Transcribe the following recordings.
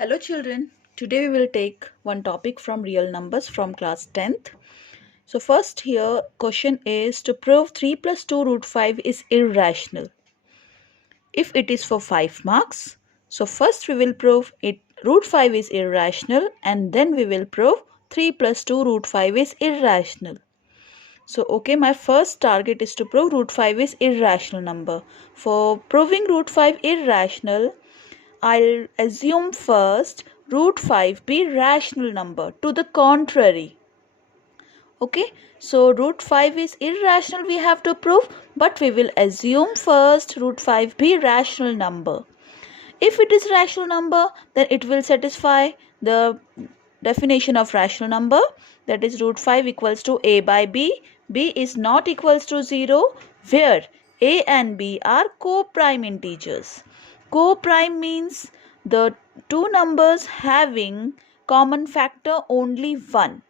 Hello children, today we will take one topic from real numbers from class 10th. So first here question is to prove 3 plus 2 root 5 is irrational. If it is for 5 marks, so first we will prove it root 5 is irrational and then we will prove 3 plus 2 root 5 is irrational. So okay, my first target is to prove root 5 is irrational number. For proving root 5 irrational, I'll assume first root 5 be rational number. To the contrary. Okay, so root 5 is irrational we have to prove, but we will assume first root 5 be rational number. If it is rational number, then it will satisfy the definition of rational number, that is root 5 equals to a by b. B is not equals to 0 where a and b are co-prime integers. Co-prime means the two numbers having common factor only 1.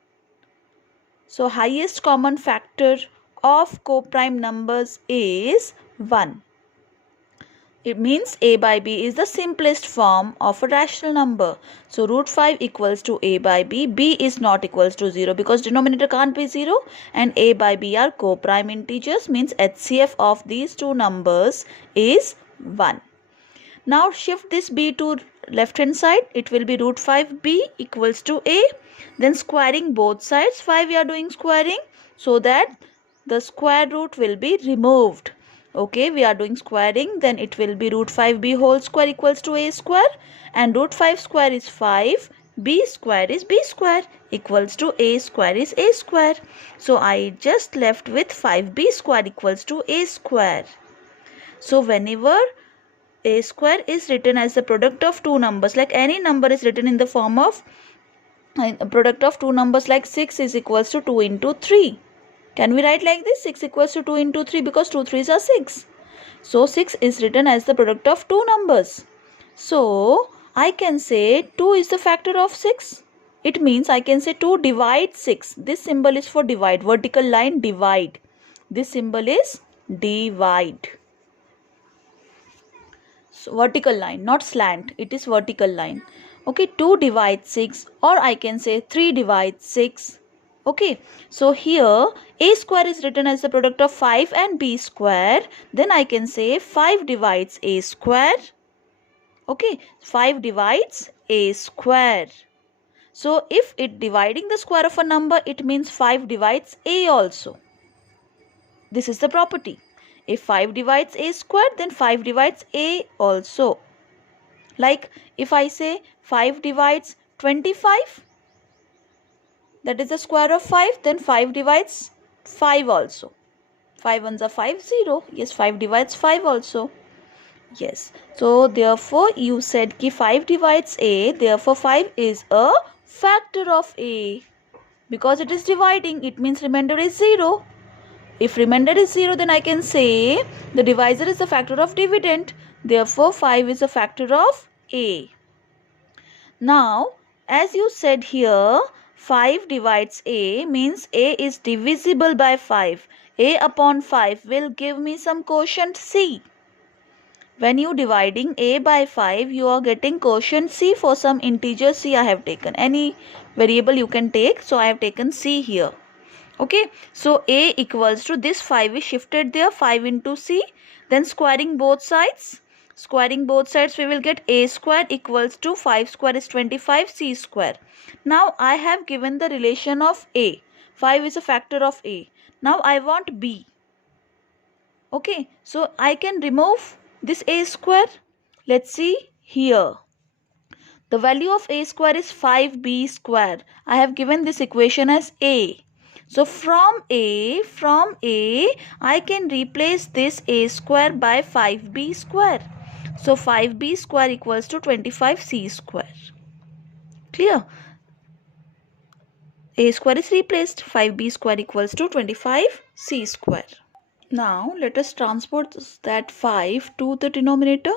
So highest common factor of co-prime numbers is 1. It means a by b is the simplest form of a rational number. So root 5 equals to a by b. B is not equals to 0 because denominator can't be 0 and a by b are co-prime integers, means HCF of these two numbers is 1. Now shift this b to left hand side. It will be root 5b equals to a. Then squaring both sides. 5 we are doing squaring so that the square root will be removed. Okay, we are doing squaring, then it will be root 5b whole square equals to a square, and root 5 square is 5, b square is b square equals to a square is a square. So I just left with 5b square equals to a square. So whenever a square is written as the product of two numbers, like any number is written in the form of a product of two numbers, like 6 is equals to 2 into 3. Can we write like this? 6 equals to 2 into 3 because 2 3s are 6. So 6 is written as the product of two numbers. So I can say 2 is the factor of 6. It means I can say 2 divides 6. This symbol is for divide. Vertical line divide. This symbol is divide. So vertical line, not slant. It is vertical line. Okay, 2 divides 6, or I can say 3 divides 6. Okay, so here a square is written as the product of 5 and b square. Then I can say 5 divides a square. Okay, 5 divides a square. So if it dividing the square of a number, it means 5 divides a also. This is the property. If 5 divides a square, then 5 divides a also. Like if I say 5 divides 25, that is the square of 5, then 5 divides 5 also. 5 ones are 5, 0. Yes, 5 divides 5 also. Yes. So therefore you said ki 5 divides a, therefore 5 is a factor of a. Because it is dividing, it means remainder is 0. If remainder is 0, then I can say the divisor is a factor of dividend. Therefore 5 is a factor of a. Now as you said here, 5 divides a means a is divisible by 5. A upon 5 will give me some quotient c. When you dividing a by 5, you are getting quotient c for some integer c I have taken. Any variable you can take. So I have taken c here. Okay. So a equals to this 5 is shifted there. 5 into c. Then squaring both sides. Squaring both sides, we will get a square equals to 5 square is 25 c square. Now I have given the relation of a. 5 is a factor of a. Now I want b. Okay, so I can remove this a square. Let's see here. The value of a square is 5b square. I have given this equation as a. So from a, I can replace this a square by 5b square. So 5b square equals to 25c square. Clear? A square is replaced. 5b square equals to 25c square. Now let us transport that 5 to the denominator.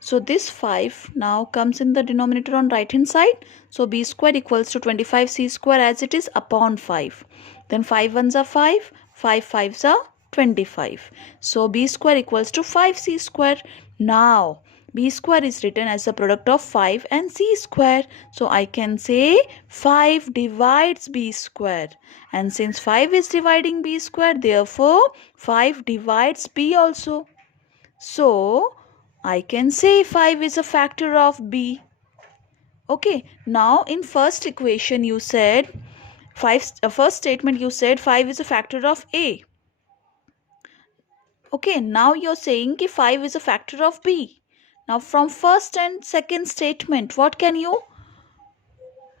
So this 5 now comes in the denominator on right hand side. So b square equals to 25c square as it is upon 5. Then 5 ones are 5, 5 5s are 25. So b square equals to 5c square. Now b square is written as the product of 5 and c square. So I can say 5 divides b square. And since 5 is dividing b square, therefore 5 divides b also. So I can say 5 is a factor of b. Okay, now in first equation you said first statement you said 5 is a factor of a. Okay, now you're saying कि 5 is a factor of b. Now from first and second statement, what can you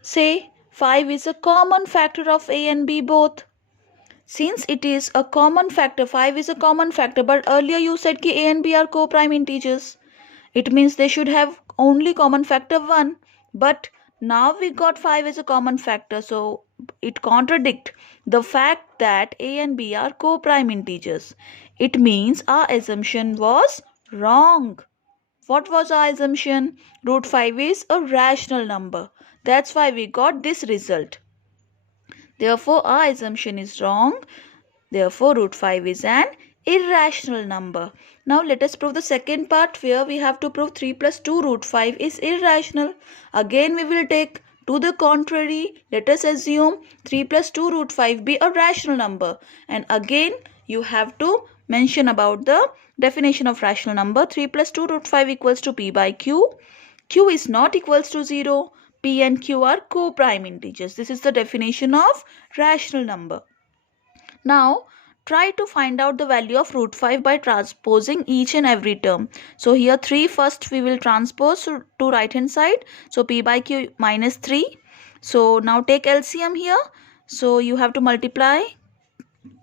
say? 5 is a common factor of a and b both. Since it is a common factor, 5 is a common factor, but earlier you said कि a and b are co-prime integers. It means they should have only common factor 1. But now we got 5 as a common factor, so it contradicts the fact that a and b are co-prime integers. It means our assumption was wrong. What was our assumption? Root 5 is a rational number. That's why we got this result. Therefore, our assumption is wrong. Therefore, root 5 is an irrational number. Now, let us prove the second part where we have to prove 3 plus 2 root 5 is irrational. Again, we will take to the contrary. Let us assume 3 plus 2 root 5 be a rational number. And again, you have to mention about the definition of rational number. 3 plus 2 root 5 equals to p by q. Q is not equals to 0. P and Q are co-prime integers. This is the definition of rational number. Now, try to find out the value of root 5 by transposing each and every term. So, here 3 first we will transpose to right hand side. So, P by Q minus 3. So, now take LCM here. So, you have to multiply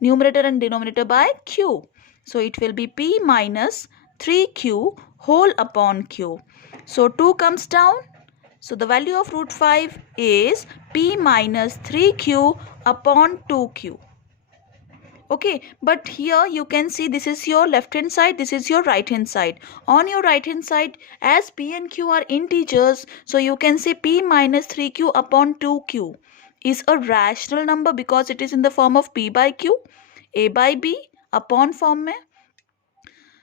numerator and denominator by Q. So, it will be P minus 3Q whole upon Q. So, 2 comes down. So, the value of root 5 is P minus 3Q upon 2Q. Okay, but here you can see this is your left hand side, this is your right hand side. On your right hand side, as P and Q are integers, so you can say P minus 3Q upon 2Q is a rational number because it is in the form of P by Q, A by B upon form में.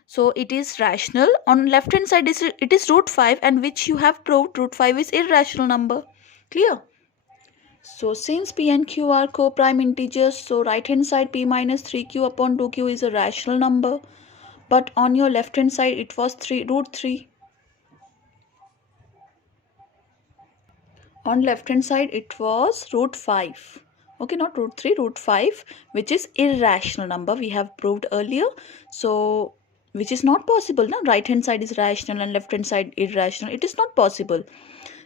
So it is rational. On left hand side it is root 5, and which you have proved root 5 is irrational number. Clear? So since P and Q are co-prime integers, so right hand side P minus 3Q upon 2Q is a rational number. But on your left hand side it was root 3. On left hand side it was root 5. Okay, not root 3, root 5, which is irrational number we have proved earlier. So which is not possible. Now right hand side is rational and left hand side irrational. It is not possible.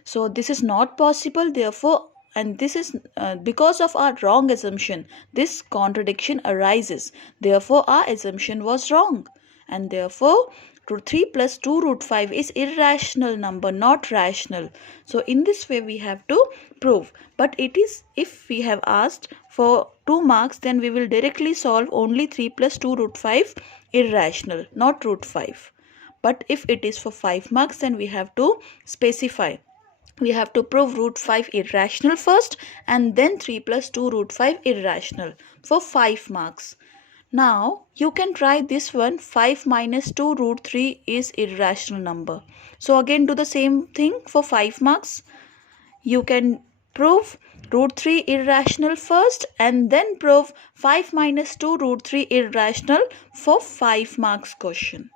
So this is not possible. Therefore, and this is because of our wrong assumption, this contradiction arises. Therefore, our assumption was wrong. And therefore, root 3 plus 2 root 5 is irrational number, not rational. So in this way, we have to prove. But it is, if we have asked for 2 marks, then we will directly solve only 3 plus 2 root 5 irrational, not root 5. But if it is for 5 marks, then we have to specify. We have to prove root 5 irrational first and then 3 plus 2 root 5 irrational for 5 marks. Now, you can try this one. 5 minus 2 root 3 is irrational number. So, again do the same thing for 5 marks. You can prove root 3 irrational first and then prove 5 minus 2 root 3 irrational for 5 marks question.